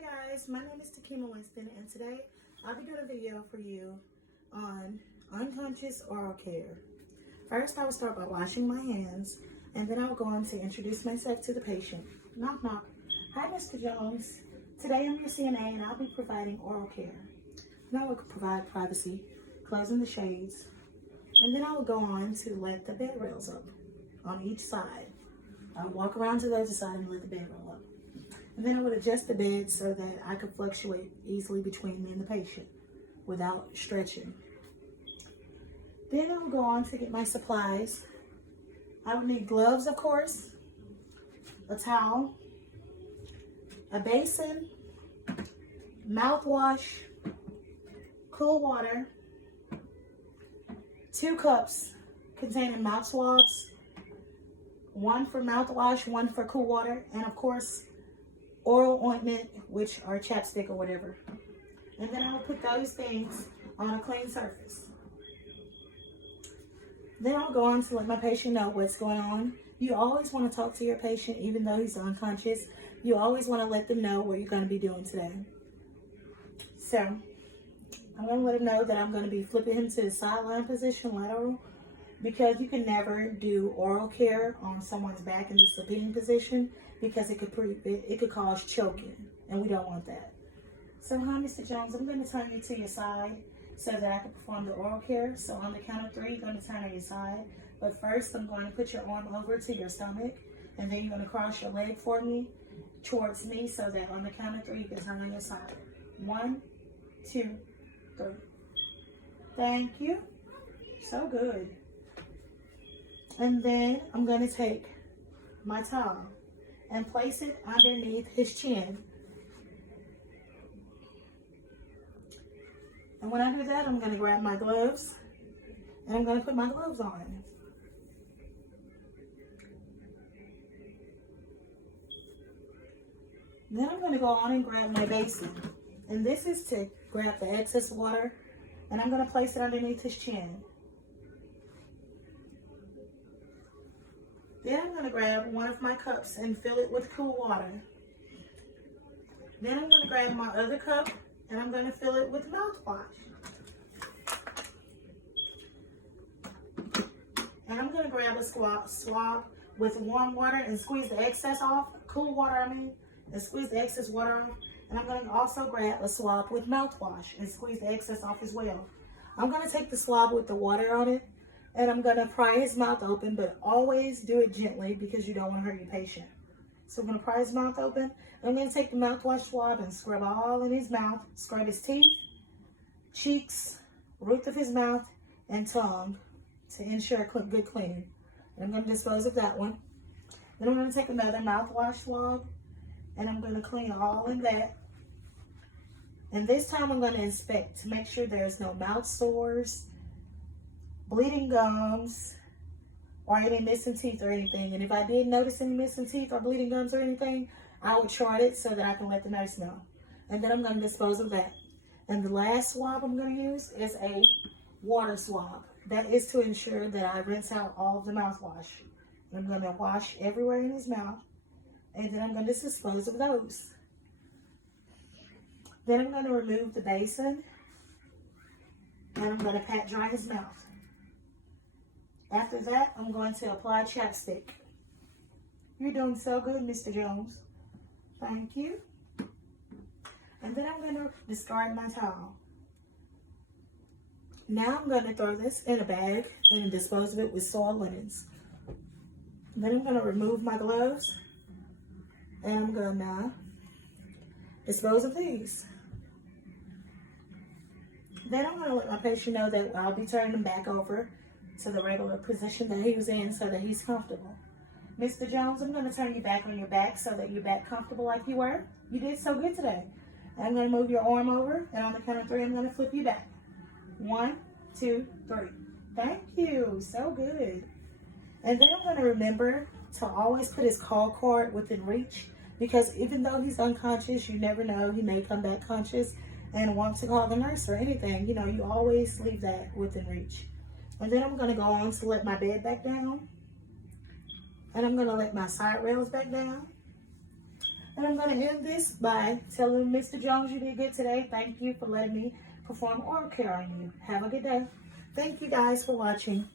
guys, my name is Takima Winston, and today I'll be doing a video for you on unconscious oral care. First, I will start by washing my hands, and then I will go on to introduce myself to the patient. Knock, knock. Hi, Mr. Jones. Today I'm your CNA, and I'll be providing oral care. And I will provide privacy, closing the shades, and then I will go on to let the bed rails up on each side. I'll walk around to the other side and let the bed roll up. And then I would adjust the bed so that I could fluctuate easily between me and the patient without stretching. Then I will go on to get my supplies. I would need gloves, of course, a towel, a basin, mouthwash, cool water, 2 cups containing mouth swabs, 1 for mouthwash, 1 for cool water, and of course, oral ointment, which are chapstick or whatever. And then I will put those things on a clean surface. Then I'll go on to let my patient know what's going on. You always want to talk to your patient even though he's unconscious. You always want to let them know what you're going to be doing today. So, I'm going to let him know that I'm going to be flipping him to the sideline position, lateral, because you can never do oral care on someone's back in the supine position because it could cause choking, and we don't want that. So, hi, Mr. Jones, I'm going to turn you to your side so that I can perform the oral care. So on the count of 3, you're going to turn on your side. But first, I'm going to put your arm over to your stomach, and then you're going to cross your leg for me towards me so that on the count of 3, you can turn on your side. 1, 2, 3. Thank you. So good. And then I'm going to take my towel and place it underneath his chin. And when I do that, I'm going to grab my gloves and I'm going to put my gloves on. Then I'm going to go on and grab my basin. And this is to grab the excess water, and I'm going to place it underneath his chin. Then I'm going to grab one of my cups and fill it with cool water. Then I'm going to grab my other cup and I'm going to fill it with mouthwash. And I'm going to grab a swab with warm water and squeeze the excess off, cool water and squeeze the excess water off. And I'm going to also grab a swab with mouthwash and squeeze the excess off as well. I'm going to take the swab with the water on it, and I'm going to pry his mouth open, but always do it gently because you don't want to hurt your patient. So I'm going to pry his mouth open. I'm going to take the mouthwash swab and scrub all in his mouth, scrub his teeth, cheeks, roof of his mouth, and tongue to ensure a good cleaning. And I'm going to dispose of that one. Then I'm going to take another mouthwash swab, and I'm going to clean all in that. And this time I'm going to inspect to make sure there's no mouth sores, bleeding gums, or any missing teeth or anything. And if I did notice any missing teeth or bleeding gums or anything, I would chart it so that I can let the nurse know. And then I'm going to dispose of that. And the last swab I'm going to use is a water swab. That is to ensure that I rinse out all of the mouthwash. I'm going to wash everywhere in his mouth, and then I'm going to dispose of those. Then I'm going to remove the basin, and I'm going to pat dry his mouth. After that, I'm going to apply chapstick. You're doing so good, Mr. Jones. Thank you. And then I'm going to discard my towel. Now I'm going to throw this in a bag and dispose of it with soiled linens. Then I'm going to remove my gloves, and I'm going to dispose of these. Then I'm going to let my patient know that I'll be turning him back over to the regular position that he was in so that he's comfortable. Mr. Jones, I'm going to turn you back on your back so that you're back comfortable like you were. You did so good today. I'm going to move your arm over, and on the count of 3, I'm going to flip you back. 1, 2, 3. Thank you. So good. And then I'm going to remember to always put his call card within reach, because even though he's unconscious, you never know. He may come back conscious and want to call the nurse or anything. You know, you always leave that within reach. And then I'm going to go on to let my bed back down. And I'm going to let my side rails back down. And I'm going to end this by telling Mr. Jones you did good today. Thank you for letting me perform oral care on you. Have a good day. Thank you guys for watching.